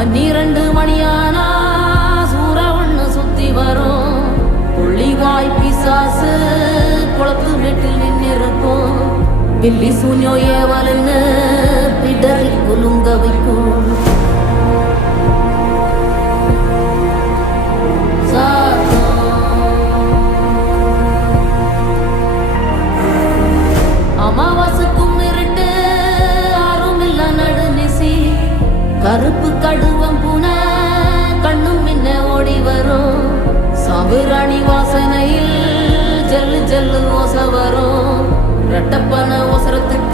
12 மணியானா சூறவண்ணு சுத்தி வரும். புள்ளிவாய் பிசாசு குளத்து மேட்டில் நின்னிருக்கும். பில்லி சூன்யோ ஏவலுன்னு பிடரி குலுங்க வைக்கும். அமாவாசைக்கும் இருட்டு ஆறும் இல்ல நடுநிசி. கருப்பு கடுவம் பூன கண்ணும் மின்ன ஓடி வரும். சாம்பிராணி வாசனையில் ஜல்லு ஜல்லு ஓசை வரும். ரெட்டப்பன ஒசரத்துக்கு